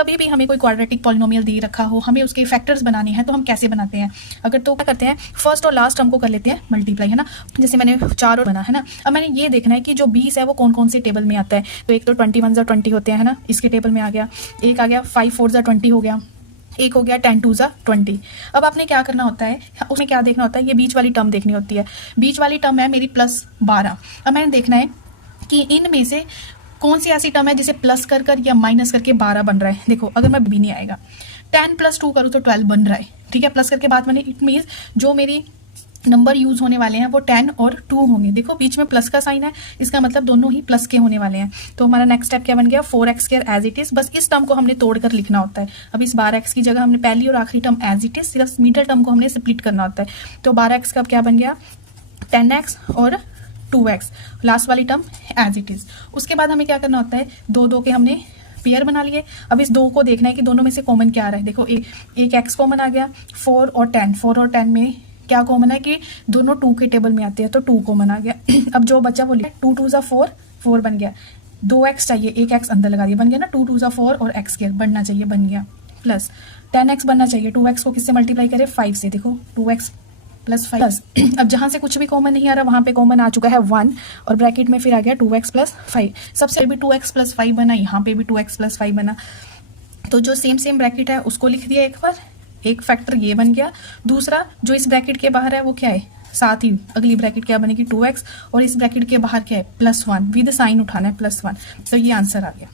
कभी भी हमें कोई क्वाड्रेटिक पॉलिनोमियल दे रखा हो, हमें उसके फैक्टर्स बनाने हैं, तो हम कैसे बनाते हैं? अगर तो क्या करते हैं, फर्स्ट और लास्ट टर्म को कर लेते हैं मल्टीप्लाई, है ना। जैसे मैंने 4 और बना, है ना। अब मैंने ये देखना है कि जो 20 है वो कौन कौन से टेबल में आता है। तो एक तो 21 ज़ा 20 होते हैं, है ना, इसके टेबल में आ गया। एक आ गया 5 4 ज़ा 20 हो गया। एक हो गया 10 2 ज़ा 20। अब आपने क्या करना होता है, उसमें क्या देखना होता है, ये बीच वाली टर्म देखनी होती है। बीच वाली टर्म है मेरी +12। अब मैंने देखना है कि इनमें से कौन सी ऐसी टर्म है जिसे प्लस कर कर या माइनस करके 12 बन रहा है। देखो अगर मैं भी नहीं आएगा, 10 + 2 करूँ तो 12 बन रहा है, ठीक है। प्लस करके बाद मैंने, इट मीन्स जो मेरी नंबर यूज होने वाले हैं वो 10 और 2 होंगे। देखो बीच में प्लस का साइन है, इसका मतलब दोनों ही प्लस के होने वाले हैं। तो हमारा नेक्स्ट स्टेप क्या बन गया, 4x² एज इट इज। बस इस टर्म को हमने तोड़कर लिखना होता है। अब इस 12x की जगह हमने पहली और आखिरी टर्म एज इट इज, सिर्फ मिडल टर्म को हमने स्प्लिट करना होता है। तो 12x का क्या बन गया, 10x और 2x, लास्ट वाली टर्म एज इट इज। उसके बाद हमें क्या करना होता है, 2 2 के हमने पेयर बना लिए। अब इस 2 को देखना है कि दोनों में से कॉमन क्या आ रहा है। देखो एक x कॉमन आ गया, 4 और 10 में क्या कॉमन है कि दोनों 2 के टेबल में आते हैं, तो 2 कॉमन आ गया। अब जो बच्चा वो 2 2 ज़ा 4, 4 बन गया। 2x चाहिए, एक x अंदर लगा दिया, बन गया ना 2 2 ज़ा 4 और x² बनना चाहिए, बन गया। प्लस 10x बनना चाहिए, 2x को किससे मल्टीप्लाई करें, 5 से। देखो 2x + 5। अब जहां से कुछ भी कॉमन नहीं आ रहा वहां पे कॉमन आ चुका है 1, और ब्रैकेट में फिर आ गया 2x + 5। सबसे भी 2x + 5 बना, यहाँ पे भी 2x + 5 बना। तो जो सेम ब्रैकेट है उसको लिख दिया एक बार, एक फैक्टर ये बन गया। दूसरा जो इस ब्रैकेट के बाहर है वो क्या है, साथ ही अगली ब्रैकेट क्या बनेगी, 2x, और इस ब्रैकेट के बाहर क्या है, +1, विद साइन उठाना है +1। तो ये आंसर आ गया।